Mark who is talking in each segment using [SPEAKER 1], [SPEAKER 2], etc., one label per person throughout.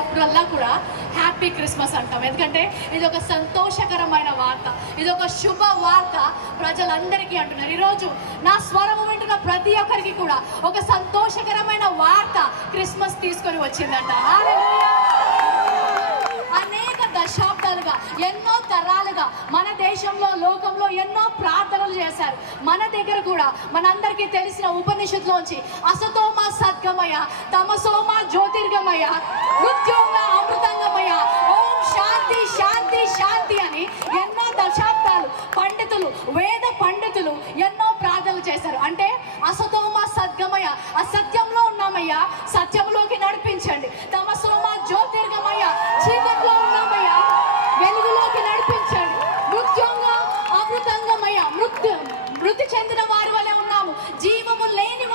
[SPEAKER 1] అప్పుడల్లా కూడా happy Christmas అంటాం. ఎందుకంటే ఇది ఒక సంతోషకరమైన వార్త. ఇది ఒక శుభ వార్త ప్రజలందరికీ అంటున్నారు. ఈరోజు నా స్వరము వింటున్న ప్రతి ఒక్కరికి కూడా ఒక సంతోషకరమైన వార్త క్రిస్మస్ తీసుకొని వచ్చిందంట హల్లెలూయా. అనేక దశాబ్దాలుగా ఎన్నో తరాలుగా మన దేశంలో లోకంలో ఎన్నో ప్రార్థనలు చేశారు. మన దగ్గర కూడా మనందరికీ తెలిసిన ఉపనిషత్తులోంచి అసతోమ సద్గమయ తమసోమ జ్యోతిర్గమయ మృత్యోమ అమృతంగమయ ఓం శాంతి శాంతి శాంతి అని ఎన్నో దశాబ్దాలు పండితులు వేద పండితులు ఎన్నో ప్రార్థనలు చేశారు అంటే అసతోమ సద్గమయ అసత్యంలో ఉన్నామయ్యా సత్యంలోకి నడిపించండి తమసోమ జ్యోతిర్గమయ చీకట్లో ఉన్నామయ్యా వెలుగులోకి నడిపించండి మృత్యంగా అమృతంగమయ్య మృత్యు మృతి చెందిన వారి వలె ఉన్నాము జీవము లేని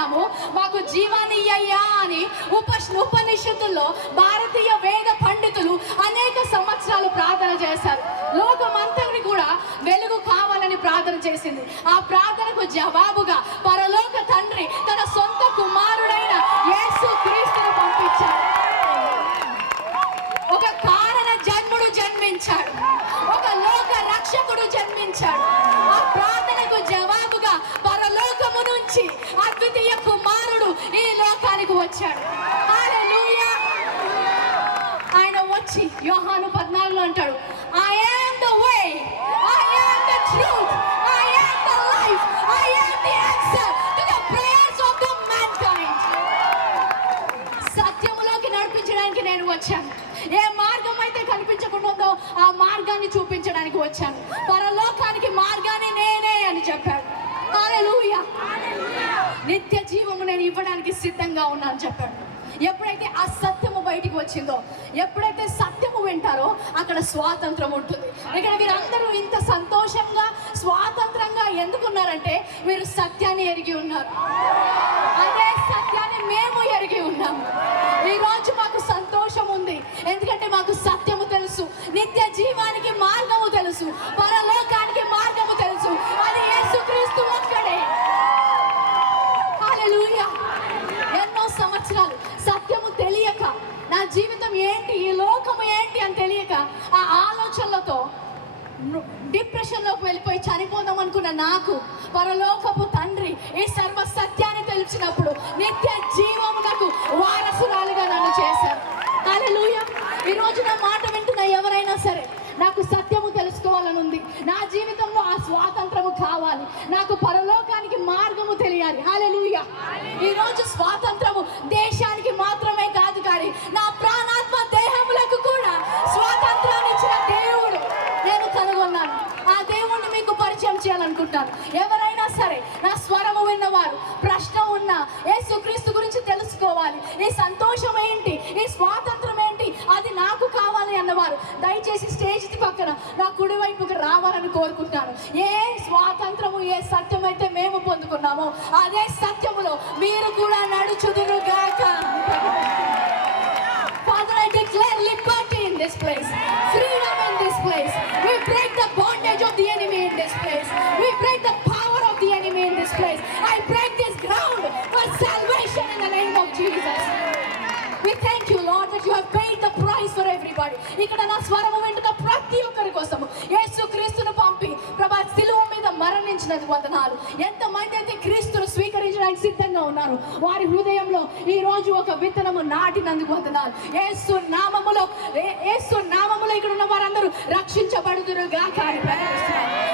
[SPEAKER 1] ఉన్నాము మాకు జీవాన్ని ఇయ్యయ్యా అని ఉప ఉపనిషత్తుల్లో భారతీయ వేద పండితులు అనేక సంవత్సరాలు ప్రార్థన చేశారు. లోకమంతరిని కూడా వెలుగు కావాలని ప్రార్థన చేసింది. ఆ ప్రార్థనకు జవాబుగా వచ్చాడు. ఆయన వచ్చి యోహాను పద్నాలుగులో అంటాడు I am the way I am the truth I am the life I am the answer to the prayers of the mankind సత్యములోకి నడిపించడానికి నేను వచ్చాను. ఏ మార్గం అయితే కనిపించకుండా ఉందో ఆ మార్గాన్ని చూపించడానికి వచ్చాను. పరలోకానికి మార్గాన్ని నేనే అని చెప్పాడు. నిత్య జీవము నేను ఇవ్వడానికి సిద్ధంగా ఉన్నాను చెప్పాడు. ఎప్పుడైతే ఆ సత్యము బయటికి వచ్చిందో ఎప్పుడైతే సత్యము వింటారో అక్కడ స్వాతంత్రం ఉంటుంది. ఇక్కడ వీరందరూ ఇంత సంతోషంగా స్వాతంత్రంగా ఎందుకున్నారంటే వీరు సత్యాన్ని ఎరిగి ఉన్నారు. అదే సత్యాన్ని మేము ఎరిగి ఉన్నాము. ఈ రోజు మాకు అని తెలియక ఆ ఆలోచనలతో డిప్రెషన్లోకి వెళ్ళిపోయి చనిపోదాం అనుకున్న నాకు పరలోకపు తండ్రి ఈ సర్వ సత్యాన్ని తెలిసినప్పుడు నిత్య జీవమునకు వారసురాలుగా నన్ను చేశారు. హల్లెలూయా ఈ రోజు నా మాట వింటున్న ఎవరైనా సరే నాకు సత్యము తెలుసుకోవాలని ఉంది. నా జీవితంలో ఆ స్వాతంత్రము కావాలి. నాకు పరలోకానికి మార్గము తెలియాలి. హాలెలుయ ఈ రోజు దయచేసి పక్కన నా కుడి వైపుకి రావాలని కోరుకుంటున్నాను. ఏ స్వాతంత్రము ఏ సత్యం అయితే మేము పొందుకున్నామో అదే సత్యములో మీరు కూడా నడుచుదురుగా చేసినందుకు వందనాలు. ఎంతమంది అయితే క్రీస్తును స్వీకరించడానికి సిద్ధంగా ఉన్నారు వారి హృదయంలో ఈ రోజు ఒక విత్తనము నాటినందుకు వందనాలు. యేసు నామములో ఏసు నామములో ఇక్కడ ఉన్న వారందరూ రక్షించబడుదురుగా కానీ ప్రకటిస్తున్నాను